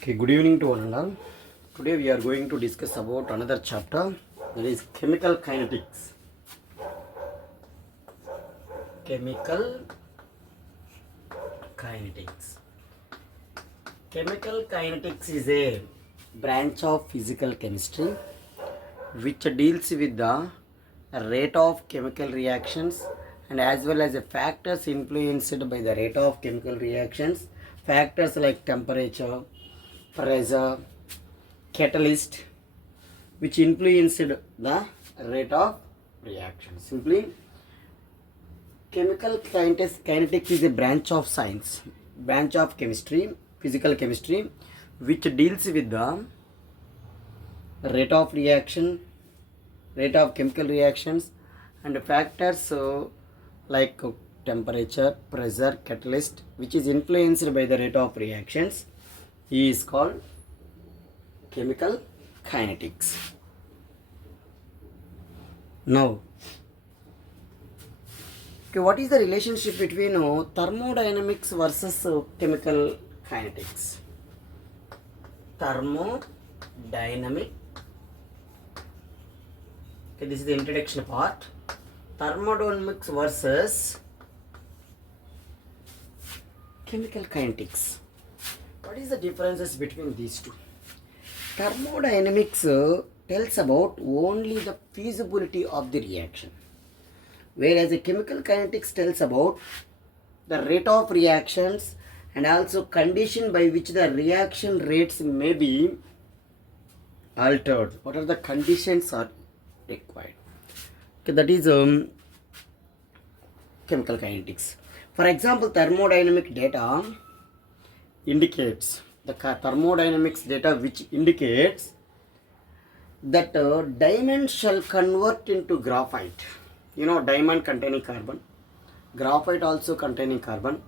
Okay, good evening to one and all. Today we are going to discuss about another chapter, that is chemical kinetics. Chemical kinetics. Chemical kinetics is a branch of physical chemistry which deals with the rate of chemical reactions and as well as the factors influenced by the rate of chemical reactions. Factors like temperature, pressure, catalyst, which influenced the rate of reaction. Simply, chemical kinetics is a branch of science, branch of chemistry, physical chemistry, which deals with the rate of reaction, rate of chemical reactions, and factors like temperature, pressure, catalyst, which is influenced by the rate of reactions, is called chemical kinetics. Now, okay, what is the relationship between thermodynamics versus chemical kinetics? Thermodynamic. Okay, this is the introduction part. Thermodynamics versus chemical kinetics. What is the differences between these two? Thermodynamics tells about only the feasibility of the reaction, whereas the chemical kinetics tells about the rate of reactions and also condition by which the reaction rates may be altered. What are the conditions are required? Okay, that is chemical kinetics. For example, thermodynamic data indicates the thermodynamics data which indicates that diamond shall convert into graphite. You know, diamond containing carbon, graphite also containing carbon.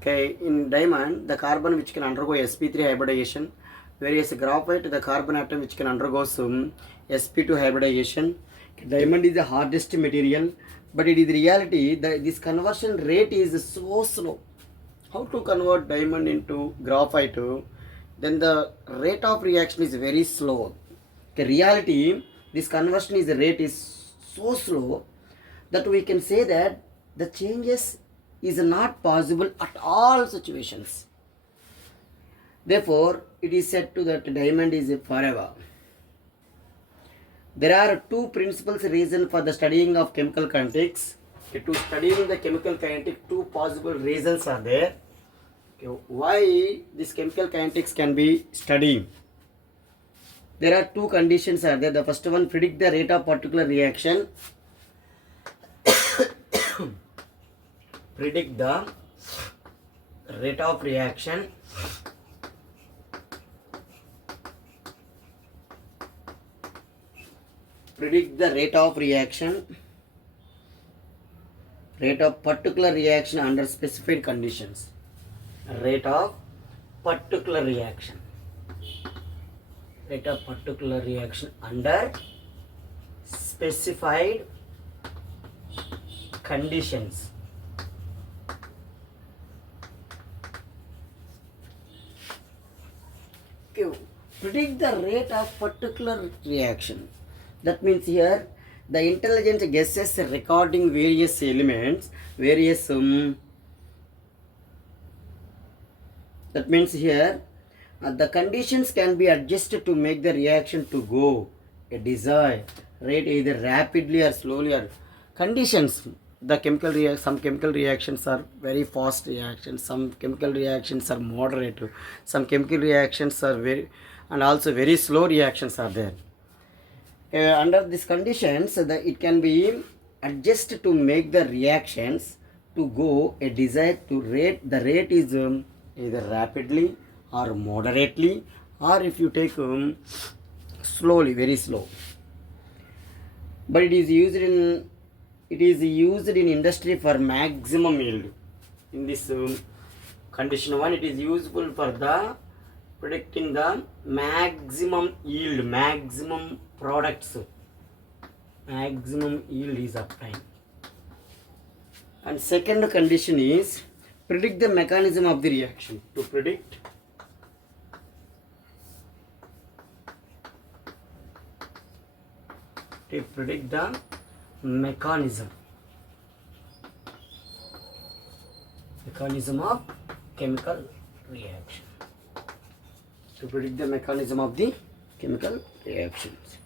Okay, in diamond the carbon which can undergo sp3 hybridization, whereas graphite the carbon atom which can undergo some sp2 hybridization. Diamond is the hardest material, but it is reality that this conversion rate is so slow. How to convert diamond into graphite? Then the rate of reaction is very slow. The reality, this conversion is the rate is so slow that we can say that the changes is not possible at all situations. Therefore, it is said to that diamond is forever. There are two principles reason for the studying of chemical kinetics. Okay, to studying the chemical kinetic, two possible reasons are there. Okay, why this chemical kinetics can be studied? There are two conditions are there. The first one, predict the rate of particular reaction. Predict the rate of reaction. Predict the rate of reaction. Rate of particular reaction under specified conditions. Rate of particular reaction. Rate of particular reaction under specified conditions. Okay, predict the rate of particular reaction. That means here the intelligent guesses recording various elements, various that means here the conditions can be adjusted to make the reaction to go a desired rate either rapidly or slowly, or conditions. The some chemical reactions are very fast reactions, some chemical reactions are moderate, some chemical reactions are very and also very slow reactions are there. Under these conditions, it can be adjusted to make the reactions to go a desired to rate. The rate is either rapidly or moderately, or if you take slowly, very slow. But it is used in industry for maximum yield. In this condition one, it is useful for the predicting the maximum yield, maximum products. Maximum yield is obtained. And second condition is predict the mechanism of the reaction. To predict to predict the mechanism of chemical reaction. To predict the mechanism of the chemical reactions.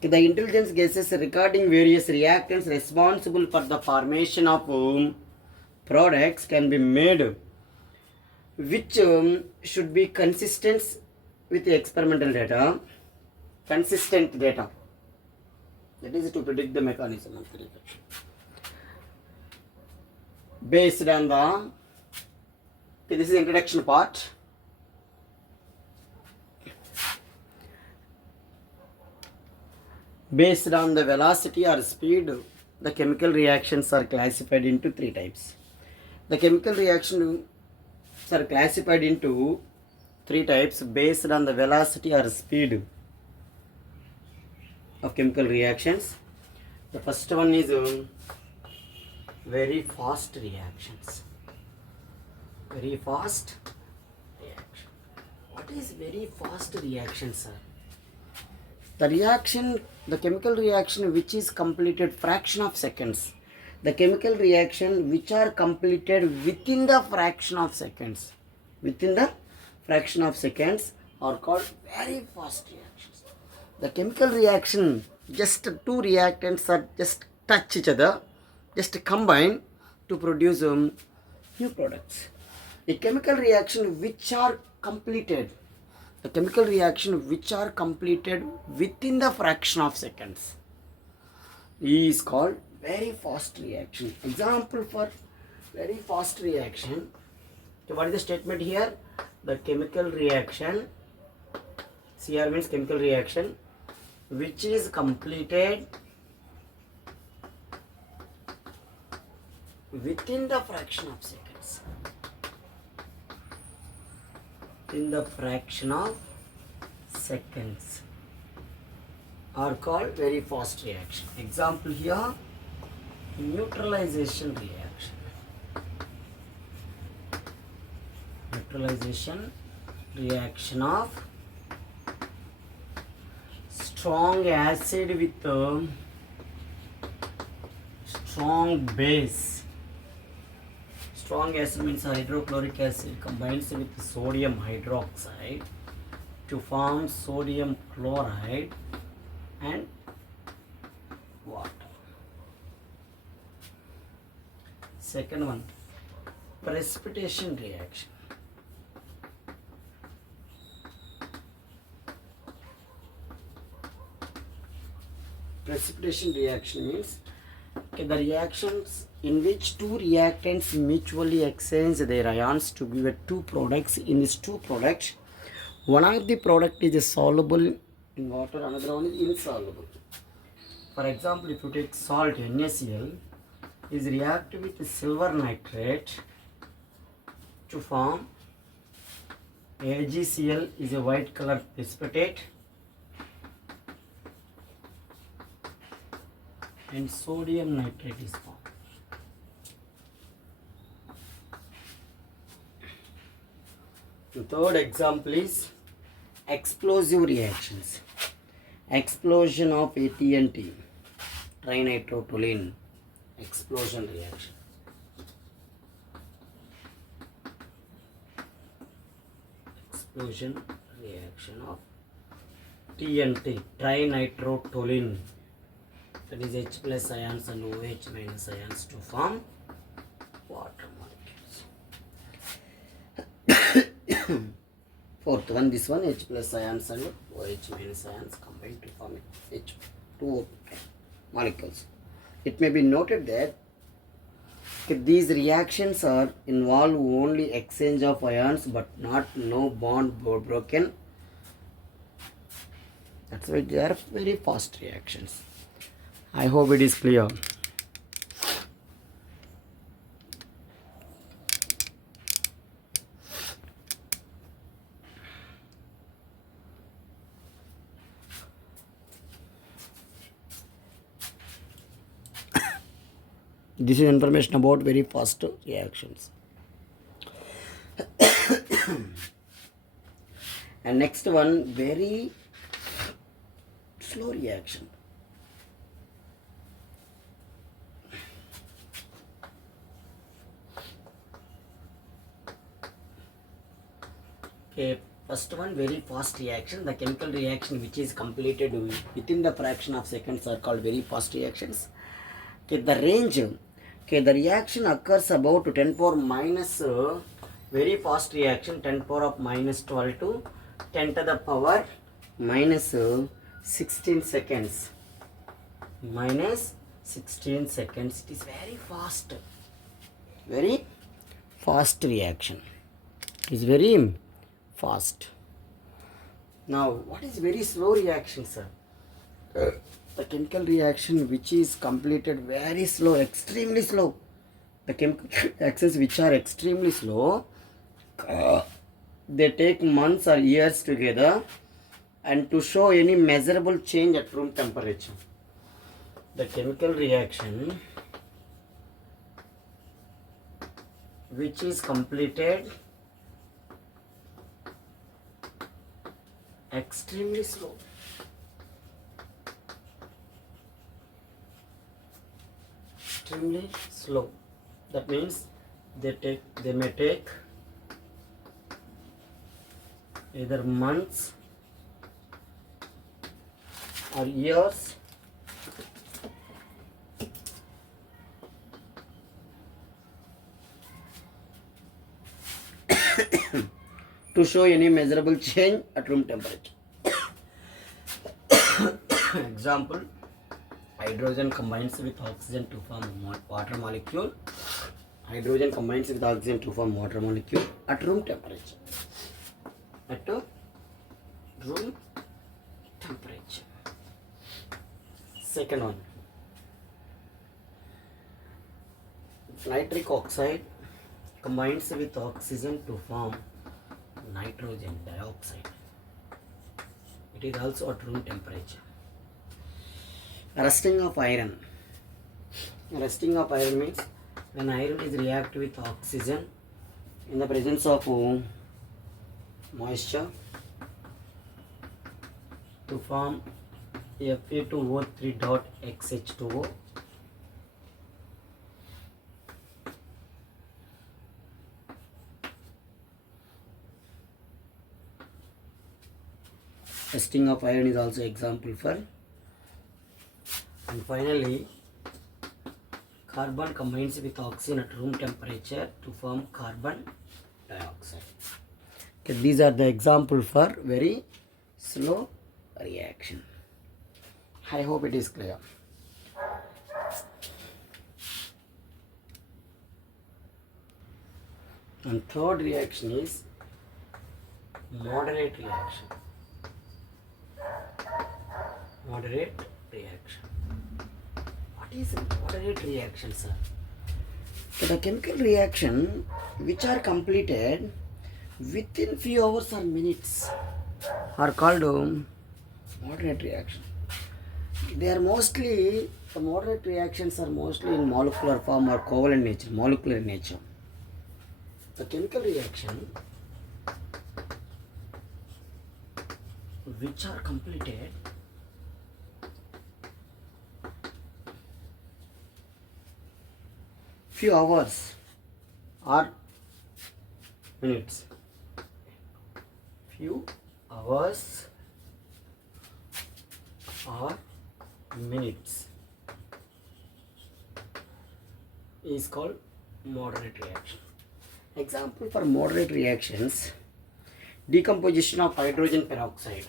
The intelligence guesses regarding various reactants responsible for the formation of products can be made, which should be consistent with the experimental data. Consistent data. That is to predict the mechanism of the reaction. Based on the, okay, this is the introduction part. Based on the velocity or speed, the chemical reactions are classified into three types. The chemical reactions are classified into three types based on the velocity or speed of chemical reactions. The first one is very fast reactions. Very fast reaction. What is very fast reaction, sir? The chemical reaction which is completed fraction of seconds. The chemical reaction which are completed within the fraction of seconds. Within the fraction of seconds are called very fast reactions. The chemical reaction, just two reactants are just touch each other, just combine to produce new products. The chemical reaction which are completed within the fraction of seconds is called very fast reaction. Example for very fast reaction. So what is the statement here? The chemical reaction, CR means chemical reaction, which is completed within the fraction of seconds. In the fraction of seconds are called very fast reaction. Example here, neutralization reaction. Neutralization reaction of strong acid with strong base. Strong acid means hydrochloric acid combines with sodium hydroxide to form sodium chloride and water. Second one, precipitation reaction. Precipitation reaction means the reactions in which two reactants mutually exchange their ions to give two products. In these two products, one of the product is soluble in water, another one is insoluble. For example, if you take salt NaCl is react with silver nitrate to form AgCl is a white color precipitate and sodium nitrate is formed. The third example is explosive reactions. Explosion of AT&T, trinitrotoluene, explosion reaction. Explosion reaction of TNT, trinitrotoluene. That is H plus ions and OH minus ions to form water molecules. Fourth one, this one, H plus ions and OH minus ions combined to form H2O molecules. It may be noted that these reactions are involve only exchange of ions but no bond broken. That's why they are very fast reactions. I hope it is clear. This is information about very fast reactions. And next one, very slow reaction. Okay, first one, very fast reaction. The chemical reaction which is completed within the fraction of seconds are called very fast reactions. Okay, the range. Okay, the reaction occurs about 10 power minus very fast reaction 10 power of minus 12 to 10 to the power minus 16 seconds. Minus 16 seconds. It is very fast. Very fast reaction. It is very fast. Now, what is very slow reaction, sir? The chemical reaction which is completed very slow, extremely slow. The chemical reactions which are extremely slow, they take months or years together and to show any measurable change at room temperature. The chemical reaction which is completed extremely slow. Extremely slow. That means they may take either months or years to show any measurable change at room temperature. Example, hydrogen combines with oxygen to form water molecule. Hydrogen combines with oxygen to form water molecule at room temperature. At room temperature. Second one, nitric oxide combines with oxygen to form nitrogen dioxide. It is also at room temperature. Rusting of iron. Rusting of iron means when iron is react with oxygen in the presence of moisture to form Fe2O3.XH2O. Rusting of iron is also example for. And finally, carbon combines with oxygen at room temperature to form carbon dioxide. Okay, these are the example for very slow reaction. I hope it is clear. And third reaction is moderate reaction. Moderate reaction. What is moderate reaction, sir? So the chemical reaction which are completed within few hours or minutes are called moderate reaction. They are mostly, the moderate reactions are mostly in molecular form or covalent nature, molecular nature. The chemical reaction which are completed few hours or minutes. Few hours or minutes is called moderate reaction. Example for moderate reactions: decomposition of hydrogen peroxide.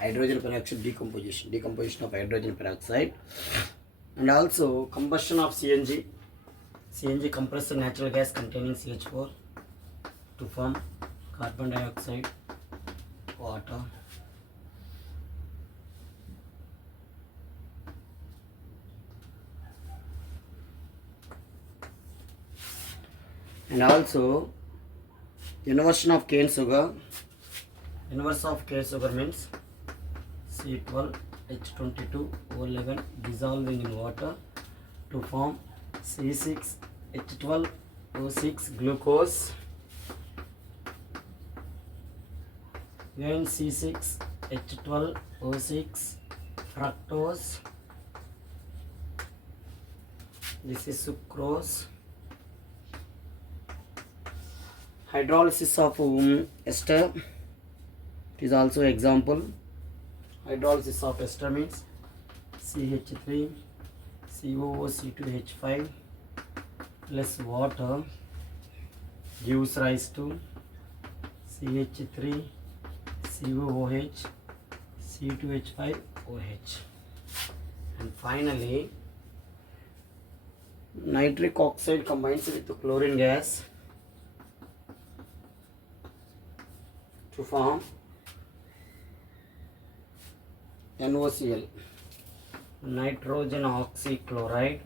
Hydrogen peroxide decomposition of hydrogen peroxide, and also combustion of CNG. CNG, compressed natural gas containing CH4 to form carbon dioxide, water. And also inversion of cane sugar. Inverse of cane sugar means C12H22O11 dissolving in water to form C6H12O6 glucose. Again C6H12O6 fructose This is sucrose. Hydrolysis of ester. It is also example. Hydrolysis of ester means CH3 COOC2H5 plus water gives rise to CH3 COOH C2H5OH. And finally, nitric oxide combines with chlorine gas to form NOCl, nitrogen oxychloride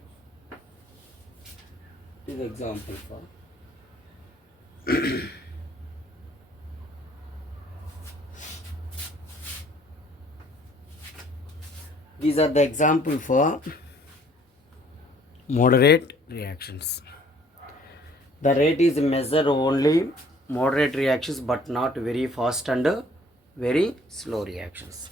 is example for. These are the example for moderate reactions. The rate is measured only moderate reactions but not very fast and very slow reactions.